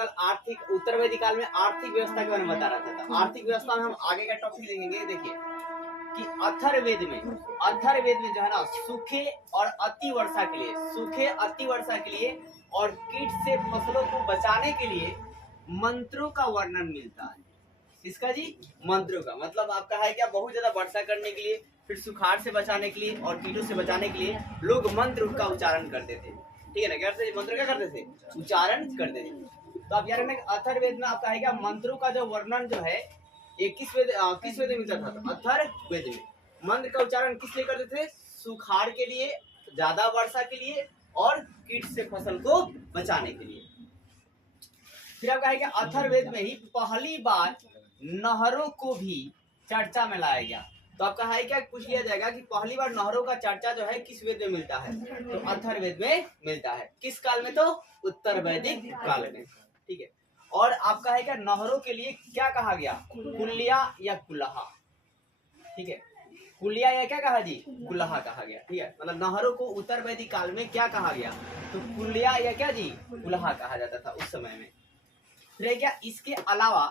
कल आर्थिक उत्तर वैदिक काल में आर्थिक व्यवस्था के बारे में बता रहा था। तो आर्थिक व्यवस्था में हम आगे का टॉपिक देखेंगे। देखिए कि अथर्ववेद में जो है ना सूखे और अति वर्षा के लिए, सूखे अति वर्षा के लिए और कीट से फसलों को बचाने के लिए मंत्रों का वर्णन मिलता है। इसका जी मंत्रों का मतलब आपका है क्या, बहुत ज्यादा वर्षा करने के लिए, फिर सुखाड़ से बचाने के लिए और कीटों से बचाने के लिए लोग मंत्र का उच्चारण करते थे। ठीक है ना, क्या मंत्र क्या करते थे, उच्चारण करते थे। तो आप याद रखना अथर्ववेद में आपका है क्या, मंत्रों का जो वर्णन जो है ये किस वेद में मिलता था, तो अथर्ववेद में। मंत्र का उच्चारण किस लिए करते थे, सुखाड़ के लिए, ज्यादा वर्षा के लिए और कीट से फसल को बचाने के लिए। फिर आपका है क्या, अथर्ववेद में ही पहली बार नहरों को भी चर्चा में लाया गया। तो आपका है क्या, पूछ लिया जाएगा कि पहली बार नहरों का चर्चा जो है किस वेद में मिलता है, तो अथर्ववेद में मिलता है। किस काल में, तो उत्तर वैदिक काल में। ठीक है, और आपका है क्या, नहरों के लिए क्या कहा गया, कुलिया या कुलहा। ठीक है, कुलिया या क्या कहा जी, कुलहा कहा गया। ठीक है, मतलब नहरों को उत्तर वैदिक काल में क्या कहा गया, तो कुलिया या क्या जी, कुलहा कहा जाता था उस समय में। फिर क्या, इसके अलावा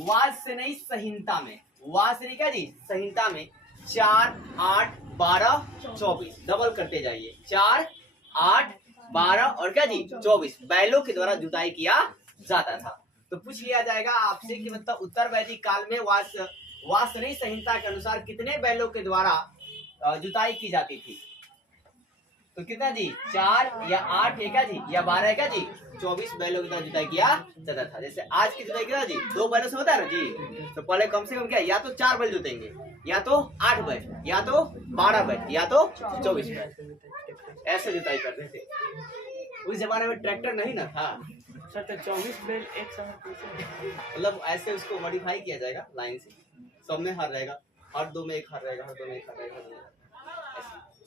वाजसेनी संहिता में, वाजसेनी क्या जी संहिता में 4, 8, 12, 24 डबल करते जाइए, 4, 8, 12 और क्या जी 24 बैलों के द्वारा जुताई किया जाता था। तो पूछ लिया जाएगा आपसे कि मतलब उत्तर वैदिक काल में वाजसेनी संहिता के अनुसार कितने बैलों के द्वारा जुताई की जाती थी, तो कितना जी 4 या 8 है क्या जी या 12 है क्या जी 24 बैलों के द्वारा जुताई किया जाता था। जैसे आज की जुताई कितना जी 2 बैलों से होता है ना जी, तो पहले कम से कम क्या, या तो 4 बैल जुतेंगे, या तो 8 बैल, या तो 12 बैल, या तो 24 बैल, ऐसे जुताई करते थे। उस जमाने में ट्रैक्टर नहीं ना था सर, तो 24 बैल एक साथ मतलब ऐसे उसको मॉडिफाई किया जाएगा लाइन से, सब में हर रहेगा, हर 2 में एक हर रहेगा, हर 2 में एक हर रहेगा,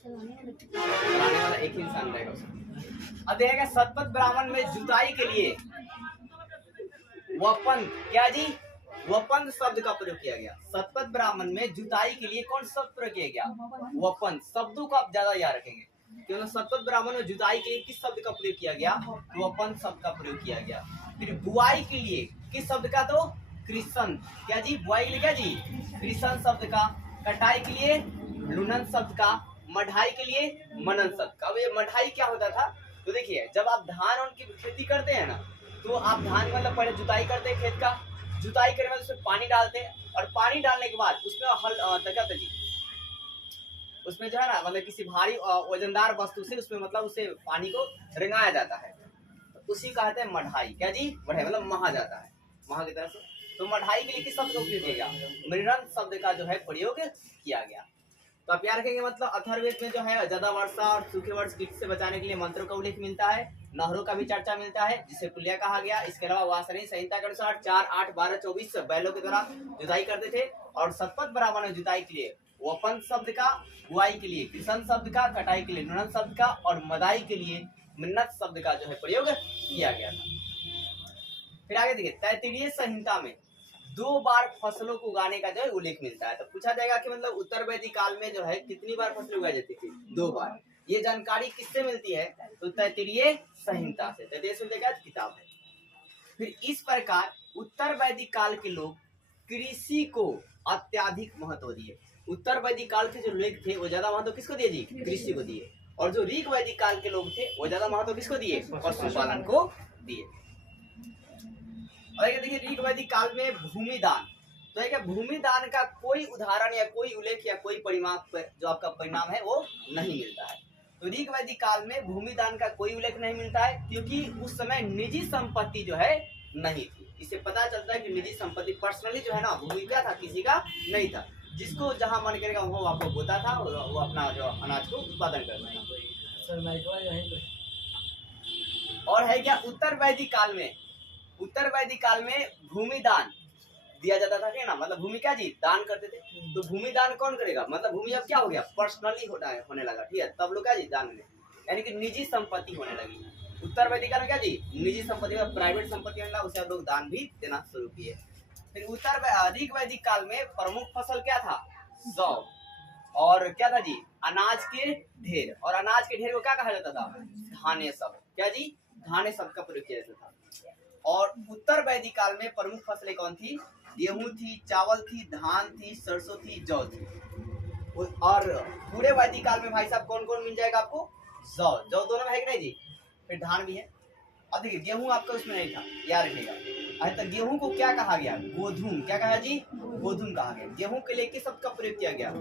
चलाने वाला एक ही इंसान रहेगा उसमें। अब देखिएगा सतपथ ब्राह्मण में जुताई के लिए वपन क्या जी, वपन शब्द का प्रयोग किया गया। सतपथ ब्राह्मण में जुताई के लिए कौन शब्द प्रयोग किया गया, वपन। शब्दों को आप ज्यादा याद रखेंगे क्योंकि सतपथ ब्राह्मण में जुताई के लिए किस शब्द का प्रयोग किया गया, वपन शब्द का प्रयोग किया गया। फिर बुआई के लिए किस शब्द का, तो कृषण क्या जी, बुआई के लिए क्या जी कृषण शब्द का। कटाई के लिए लुनन शब्द का। मढ़ाई के लिए मनन शब्द का। अब ये मढ़ाई क्या होता था, तो देखिए जब आप धान की खेती करते हैं ना, तो आप धान मतलब पहले जुताई करते हैं खेत का, जुताई करने के बाद उसमें पानी डालते हैं और पानी डालने के बाद उसमें हल उसमें जो है ना मतलब किसी भारी वजनदार वस्तु से उसमें मतलब उसे पानी को रंगाया जाता है, तो उसी कहते हैं मढ़ाई क्या जी, मढ़ाई मतलब महा जाता है, महा की तरह से। तो मढ़ाई के लिए किस शब्द का उपयोग किया गया, मृणन शब्द का जो है प्रयोग किया गया। तो आप याद रखेंगे मतलब अथर्ववेद में जो है ज्यादा वर्षा और सूखे वर्ष कीट से बचाने के लिए मंत्रों का उल्लेख मिलता है, नहरों का भी चर्चा मिलता है जिसे कुलिया कहा गया। इसके अलावा वाजसेनी संहिता के अनुसार 4, 8, 12, 24 बैलों के द्वारा जुताई करते थे। और सतपथ ब्राह्मण में जुताई के लिए वपन शब्द का, बुआई के लिए कृषण शब्द का, कटाई के लिए नुनन शब्द का और मदाई के लिए मिन्नत शब्द का जो है प्रयोग किया गया था। फिर आगे देखिए तैत्तिरीय संहिता में 2 बार फसलों को उगाने का जो है उल्लेख मिलता है। तो पूछा जाएगा कि मतलब उत्तर वैदिक काल में जो है कितनी बार फसल उगाई जाती थी, 2 बार। ये जानकारी किससे मिलती है, तो तैत्तिरीय संहिता से। तैत्तिरीय संहिता की किताब है। फिर इस प्रकार उत्तर वैदिक काल के लोग कृषि को अत्याधिक महत्व दिए। उत्तर वैदिक काल के जो लोग थे वो ज्यादा महत्व किसको दिए जी, कृषि को दिए। और जो ऋग वैदिक काल के लोग थे वो ज्यादा महत्व किसको दिए, पशुपालन को दिए। और देखिए ऋग वैदिक काल में भूमि दान, तो है क्या भूमि दान का कोई उदाहरण या कोई उल्लेख या कोई परिमाप जो आपका परिणाम है वो नहीं मिलता है। तो ऋग वैदिक काल में भूमि दान का कोई उल्लेख नहीं मिलता है क्योंकि उस समय निजी संपत्ति जो है नहीं थी। इससे पता चलता है कि निजी संपत्ति पर्सनली जो है ना भूमि क्या था, किसी का नहीं था। जिसको जहां मन करेगा वो आपको बोता था, वो अपना जो अनाज को उत्पादन करता था। और है क्या उत्तर वैदिक काल में भूमि दान दिया जाता था क्या ना, मतलब भूमि क्या जी दान करते थे। तो भूमि दान कौन करेगा, मतलब भूमि अब क्या हो गया पर्सनली होने लगा। ठीक है, तब लोग क्या जी दान में यानी कि निजी संपत्ति होने लगी। उत्तर वैदिक काल में क्या जी निजी संपत्ति में प्राइवेट संपत्ति होने लगा, उसे लोग दान भी देना शुरू किए। फिर ऋग वैदिक काल में प्रमुख फसल क्या था, जौ। और क्या था जी अनाज के ढेर। और अनाज के ढेर को क्या कहा जाता था, धान्य सब। क्या जी धान्य सब का प्रयोग किया जाता था। और उत्तर वैदिक काल में प्रमुख फसलें कौन थी? गेहूं थी, चावल थी, धान थी, सरसों थी, जौ थी। और पूरे वैदिक काल में भाई साहब कौन कौन मिल जाएगा आपको? जौ। जौ दोनों में है कि नहीं जी? फिर धान भी है। अब देखिए गेहूं आपका उसमें नहीं था, याद रखिएगा। अरे तो गेहूं को क्या कहा गया? गोधूम। क्या कहा जी? गोधूम कहा गया। गेहूं के लिए किस शब्द का प्रयोग किया गया?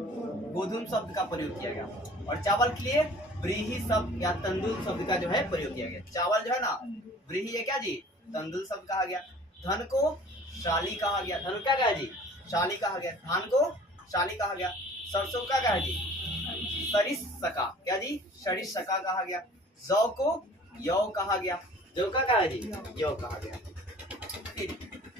गोधूम शब्द का प्रयोग किया गया। और चावल के लिए व्रीहि शब्द या तंदुल शब्द का जो है प्रयोग किया गया। चावल जो है ना, व्रीहि है क्या जी? तंदुल शब्द कहा गया। धन को शाली कहा गया। धन क्या कहा जी? शाली कहा गया। धान को शाली कहा गया। सरसों का कहा जी? सरिस्का। क्या जी? सरिस्का कहा गया। जौ को यौ कहा गया। जौ का कहा जी? यौ कहा गया। फिर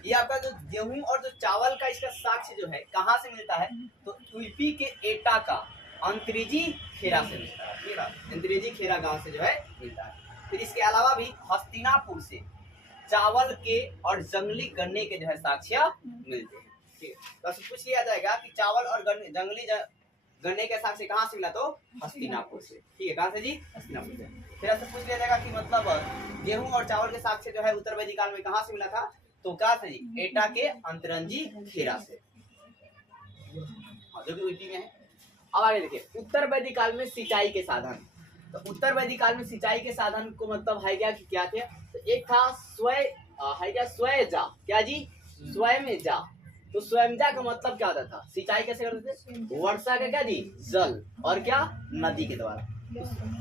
ये आपका जो गेहूं और जो चावल का इसका साक्ष्य जो है कहाँ से मिलता है? तो यूपी के एटा का अंतरेजी खेरा से मिलता है। खेरा, अंतरेजी खेरा गांव से जो है मिलता है। फिर इसके अलावा भी हस्तिनापुर से चावल के और जंगली गन्ने के जो है साक्ष्य मिलते हैं। ठीक है, तो पूछ लिया जाएगा कि चावल और जंगली गन्ने के साक्ष्य कहाँ से मिला? तो हस्तिनापुर से। ठीक है, कहाँ से जी? हस्तिनापुर से। फिर आपसे पूछ लिया जाएगा कि मतलब गेहूं और चावल के साक्ष्य जो है उत्तर वैदिक काल में कहाँ से मिला था? तो कहाँ से जी? एटा के अंतरंजी खेरा से, जो कि यूपी में है। अब आगे देखिए, उत्तर वैदिक काल में सिंचाई के साधन। तो उत्तर वैदिक काल में सिंचाई के साधन को मतलब है क्या कि क्या थे? तो एक था स्वयजा। क्या जी? स्वयंजा। तो स्वयंजा का मतलब क्या होता था? सिंचाई कैसे करते थे? वर्षा का क्या जी? जल और क्या? नदी के द्वारा।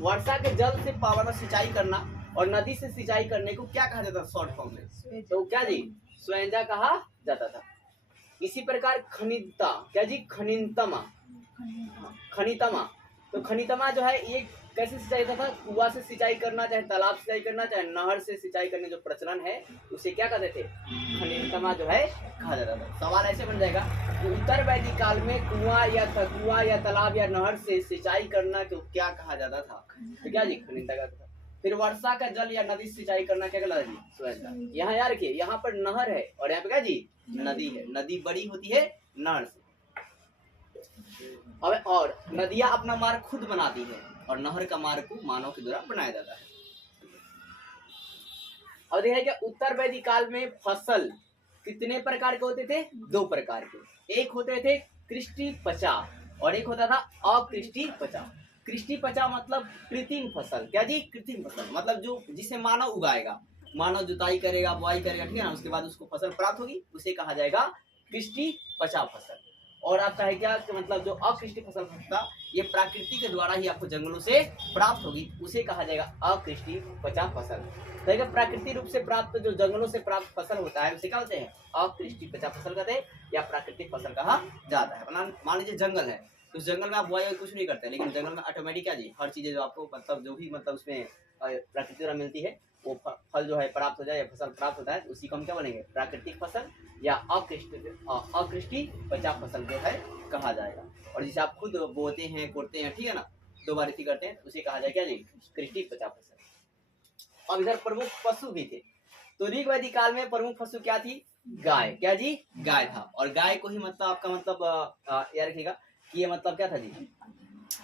वर्षा के जल से पावर सिंचाई करना और नदी से सिंचाई करने को क्या कहा जाता था शॉर्ट फॉर्म में? तो क्या जी? स्वयंजा कहा जाता था। इसी प्रकार खनिता। क्या जी? खनितमा। तो खनितमा जो है ये कैसे सिंचाई होता था? कुआं से सिंचाई करना, चाहे तालाब से सिंचाई करना, चाहे नहर से सिंचाई करने जो प्रचलन है उसे क्या कहते थे? खनितमा जो है कहा जाता था। सवाल ऐसे बन जाएगा कि उत्तर वैदिक काल में कुआं या तालाब या नहर से सिंचाई करना को क्या कहा जाता था? तो क्या जी? खनितमा था। फिर वर्षा का जल या नदी सिंचाई करना क्या कहलाता जी? स्वयंजा। यहाँ यार रखिए, यहाँ पर नहर है और यहाँ पे क्या जी? नदी है। नदी बड़ी होती है नहर से। और नदियां अपना मार्ग खुद बनाती है और नहर का मार्ग को मानव के द्वारा बनाया जाता है। और देखिए क्या उत्तर वैदिक काल में फसल कितने प्रकार के होते थे? 2 प्रकार के। एक होते थे कृष्टि पचा और एक होता था अकृष्टि पचा। कृष्टि पचा मतलब कृत्रिम फसल। क्या जी? कृत्रिम फसल मतलब जो जिसे मानव उगाएगा, मानव जुताई करेगा, बुआई करेगा, ठीक है ना, उसके बाद उसको फसल प्राप्त होगी, उसे कहा जाएगा कृष्टि पचा फसल। और आपका है क्या कि मतलब जो अकृष्टि फसल था ये प्रकृति के द्वारा ही आपको जंगलों से प्राप्त होगी, उसे कहा जाएगा अकृष्टि पचा फसल। तो प्राकृतिक रूप से प्राप्त जो जंगलों से प्राप्त फसल होता है उसे क्या कहते हैं? अकृष्टि पचा फसल कहते हैं या प्राकृतिक फसल कहा जाता है। मान लीजिए जंगल है, तो जंगल में आप बुआई कुछ नहीं करते, लेकिन जंगल में ऑटोमेटिक क्या जी हर चीजें जो आपको मतलब जो भी मतलब उसमें प्रकृति द्वारा मिलती है वो फल जो है प्राप्त हो जाए या फसल प्राप्त होता है, तो उसी को हम क्या बोलेंगे? प्राकृतिक फसल या अकृष्टि पचा फसल जो है कहा जाएगा। और जिसे आप खुद बोते हैं, कोड़ते हैं, ठीक है ना, 2 बार इसी करते हैं, उसे कहा जाएगा क्या जी? कृष्टि पचा फसल। अब इधर प्रमुख पशु भी थे। तो ऋग वैदिक काल में प्रमुख पशु क्या थी? गाय। क्या जी? गाय था। और गाय को ही मतलब आपका मतलब याद रखिएगा कि ये मतलब क्या था जी?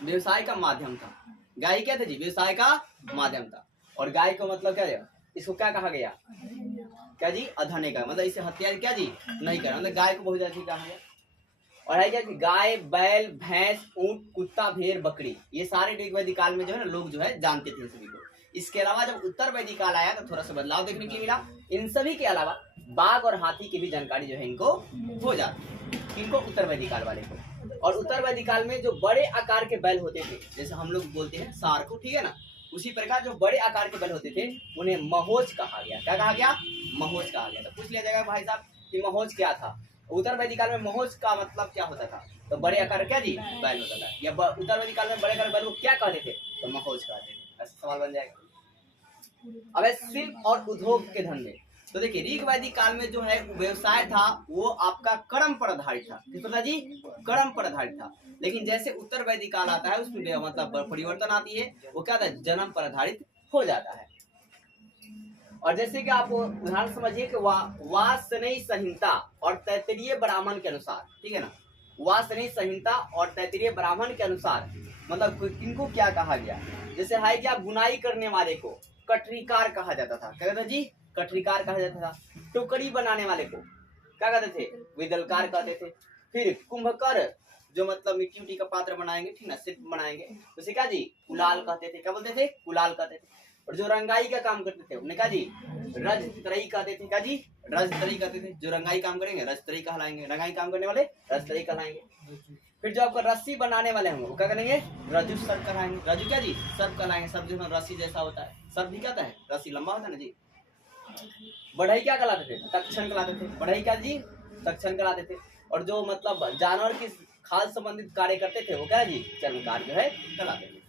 व्यवसाय का माध्यम था। गाय क्या था जी? व्यवसाय का माध्यम था। और गाय को मतलब क्या है? इसको क्या कहा गया? क्या जी? अधने का मतलब इसे हत्या क्या जी? नहीं करना, मतलब गाय को बहुत ज्यादा कहा गया। और है क्या कि गाय, बैल, भैंस, ऊंट, कुत्ता, भेड़, बकरी ये सारे ऋग वैदिक काल में जो है ना लोग जो है जानते थे सभी को। इसके अलावा जब उत्तर वैदिक काल आया तो थोड़ा सा बदलाव देखने के लिए मिला। इन सभी के अलावा बाघ और हाथी की भी जानकारी जो है इनको हो जाती। इनको उत्तर वैदिक काल वाले को। और उत्तर वैदिक काल में जो बड़े आकार के बैल होते थे, जैसे हम लोग बोलते हैं सार को, ठीक है ना, उसी प्रकार जो बड़े आकार के बैल होते थे उन्हें महोज कहा गया। क्या कहा गया? महोज कहा गया। तो पूछ लिया जाएगा भाई साहब कि महोज क्या था? उत्तर वैदिक काल में महोज का मतलब क्या होता था? तो बड़े आकार क्या जी? बैल होता था। या उत्तर वैदिक काल में बड़े आकार बैल को क्या कहते थे? तो महोज कहते थे। ऐसा सवाल बन जाएगा। अब शिल्प और उद्योग के धंधे। तो देखिए ऋग वैदिक काल में जो है व्यवसाय था वो आपका कर्म पर आधारित था। किस पर जी? कर्म पर आधारित था। लेकिन जैसे उत्तर वैदिक काल आता है उसमें मतलब परिवर्तन आती है, वो क्या था? जन्म पर आधारित हो जाता है। और जैसे कि आप उदाहरण समझिए कि वासनई संहिता और तैत्तिरीय ब्राह्मण के अनुसार, ठीक है ना, वासनई संहिता और तैत्तिरीय ब्राह्मण के अनुसार मतलब इनको क्या कहा गया? जैसे है कि आप बुनाई करने वाले को कटरीकार कहा जाता था। क्या कहता जी? कठरीकार कहा जाता था। टोकरी बनाने वाले को क्या कहते थे? विदलकार कहते थे। फिर कुंभकर जो मतलब मिट्टी उट्टी का पात्र बनाएंगे, ठीक ना, शिल्प बनाएंगे, उसे क्या जी? कुलाल कहते थे। क्या बोलते थे? कुलाल कहते थे। और जो रंगाई का काम करते थे उन्हें क्या जी? रजतरई कहते थे। क्या जी? रजतरई कहते थे। जो रंगाई काम करेंगे रजतरई कहलाएंगे, रंगाई काम करने वाले रजतरई कहलाएंगे। फिर जो आपका रस्सी बनाने वाले होंगे वो क्या करेंगे? रज्जु सर्प कहलाएंगे। रज्जु क्या जी? सर्प कहलाएंगे। सर्प जो है रस्सी जैसा होता है, सर्प भी क्या होता है? रस्सी लंबा होता है ना जी। बढ़ई क्या कहलाते थे? तक्षण कहलाते थे। बढ़ई क्या जी? तक्षण कहलाते थे। और जो मतलब जानवर की खाल संबंधित कार्य करते थे वो क्या जी? चर्मकार जो है कहलाते थे।